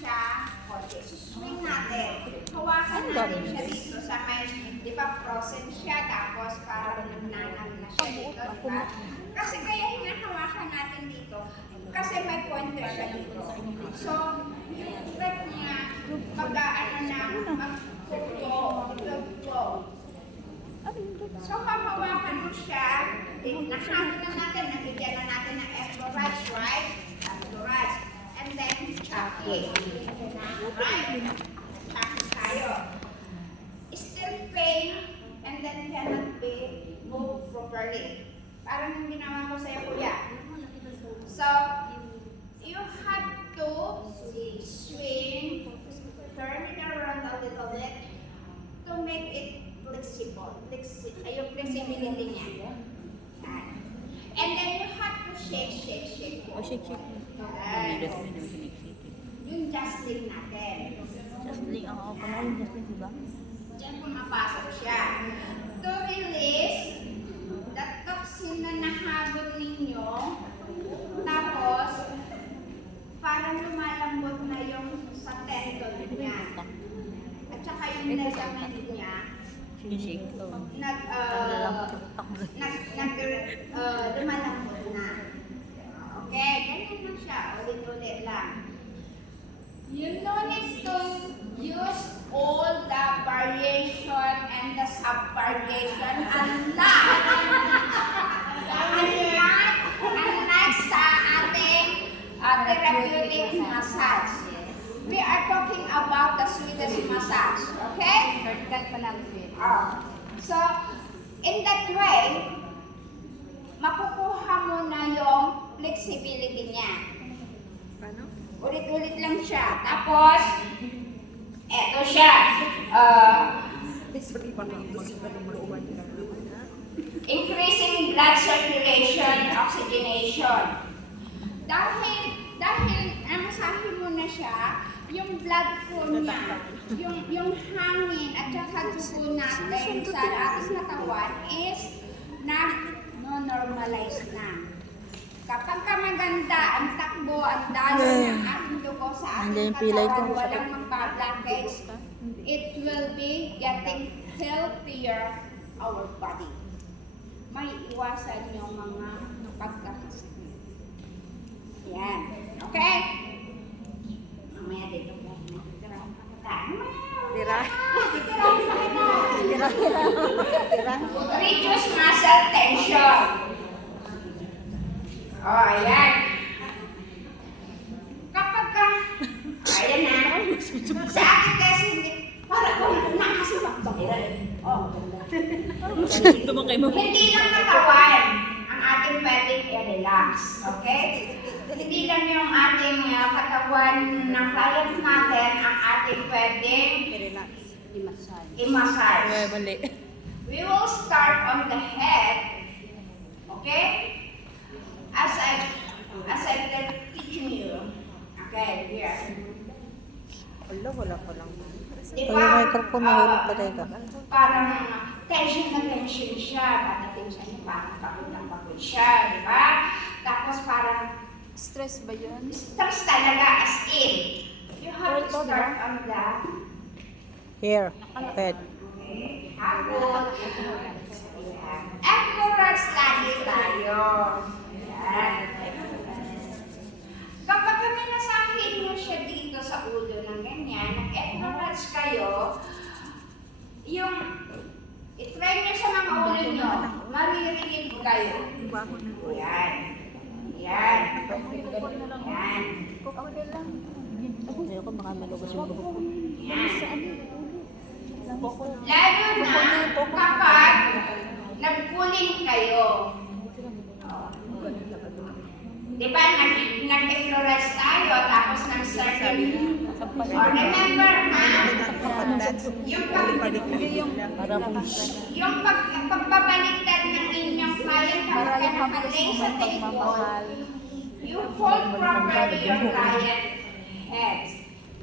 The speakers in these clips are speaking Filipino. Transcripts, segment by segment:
siya konti. Swing natin. Hawakan natin siya dito sa may, di ba, frozen siya, tapos parang nagnanang na siya dito, di ba? Kasi kaya hinahawakan natin dito, kasi may pointer siya dito. So, yung trip niya, mag-aano na, mag-flow. So, hahawakan mo siya, nahalo na natin, nabigyan na natin ng explorage, right? Explorage. And then, chocolate. Right? Chocolate tayo. Still pain, and then cannot be moved properly. Parang yung ginawa ko sa'yo, kuya. So, you have to swing, turn it around a little bit to make it flexible. Yung flexibility niya. And then you have to shake. Oh, shake. Yung justling natin. Justling, ako. Panalo yung justling, diba? Diyan pumapasok siya. To release the toxin na nahabol ninyo, tapos parang lumalambot na yung sa tendon niya. At saka yung ligament niya, Shake. lumalambot na. Okay, ganyan lang siya. Ulit-ulit lang. You no need to use all the variation and the sub-variation. Unlike sa ating therapeutic massage. We are talking about the Swedish massage. Okay? So, in that way, makukuha mo na yung flexibility niya. Ulit-ulit lang siya. Tapos, eto siya. Increasing blood circulation, oxygenation. Dahil masahe mo na siya, yung blood flow niya, yung hangin at saka dugo natin sa ating katawan is nag-normalize na. Kapag ka maganda ang takbo, ang dalo ng ating dugo sa ating katawan, walang magpa-blockage, it will be getting healthier our body. May iwasan yung mga pagkakasakit. Yan. Okay? Mamaya dito po. Reduce muscle tension. Oh, ayan. Kapag ka, ayan na. Sa akin kasi, para ko nakasibak-bakiran. Oh, ganda. Hindi lang katawan ang ating pwedeng i-relax. Okay? Hindi lang yung ating katawan ng client natin ang ating pwedeng i-massage. We will start on the head. Okay? As I'm teaching you. Okay, here. Wala ko lang. Diba? Yung microphone nahulog pa tayo ka. Parang tension na tension siya. Pagdating sa inyo, parang pagod siya. Diba? Tapos parang Stress ba yun? stress talaga as in. You have to start on the Here. Head. okay. Habol. Explorage lagi tayo. Yan. Kapag kami nasahin mo siya dito sa ulo ng ganyan, nag-explorage kayo, yung itry nyo sa mga ulo nyo, maririnig kayo. Yan. Yan. Yan. Ayoko baka malubos yung buhok. Yan. Lalo na kapag nagpuling kayo. Diba, nag-explorage tayo, tapos nag-circle. Remember, ha? Yung pagbabaliktad ng inyong client kapag ka nakalay sa table, you hold properly your client head.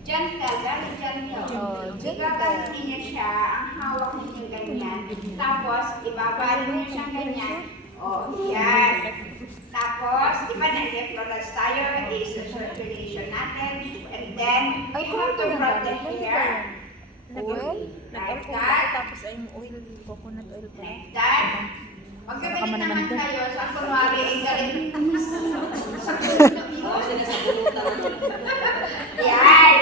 Gentle, very gentle. Igaganon niyo siya, ang hawak niyo ganyan. Tapos, ibabalo niyo siya ganyan. O, yan. Tapos, di ba nag-explorage tayo, is circulation natin, and then, you have to rub the hair. Like that. Tapos ay yung oil, coconut oil pa. Like that. Magkagalit naman kayo sa kunwari ay galit sa yan.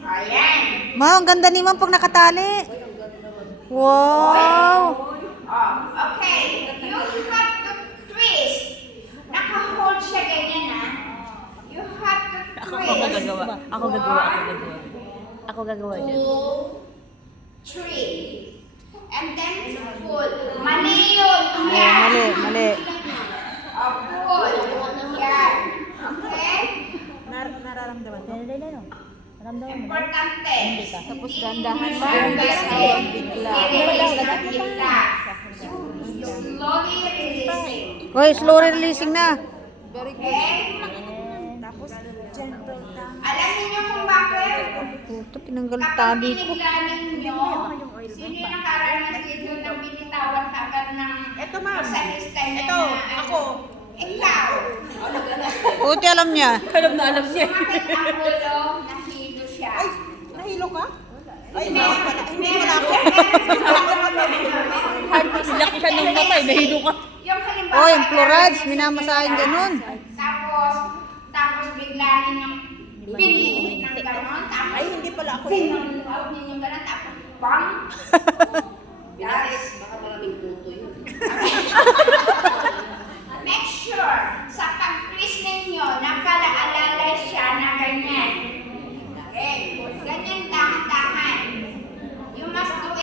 Ayan. Ma, ang ganda ni Ma'am pag nakatali. Wow! Oh, okay. You have to twist. Naka-hold siya ganyan ha. You have to twist. Ako gagawa. Ako gagawa dyan. 2, 3. And then pull. Mali yun. Yan. Mali. Oh, pull. Yan. Okay? Nararamdaman ko. Importante. Tapos dandahan mo. Bigla. Bigla. Slowly releasing. Hoy, slow releasing na. Okay? Tapos gentle lang. Alam niyo kung bakit? Puto, tinanggal Kapag tali ko. piniglanin nyo, sino yung nakaranas dito ng binitawan agad ng masalista niya Ito, na ako. Ikaw. Puti, alam niya. Alam na alam niya. Bakit ang ulo nahilo siya? Nahilo ka? Ay, Hindi pala ako. laki ka nung matay. Nahilo ka. Yung halimbawa, Oh, yung fluorides, minamasahin ganun. Tapos biglanin yung pinihit ng ganon. Tapos, Ay, hindi pala ako pinunod ninyo ganon. Tapos, bang! That is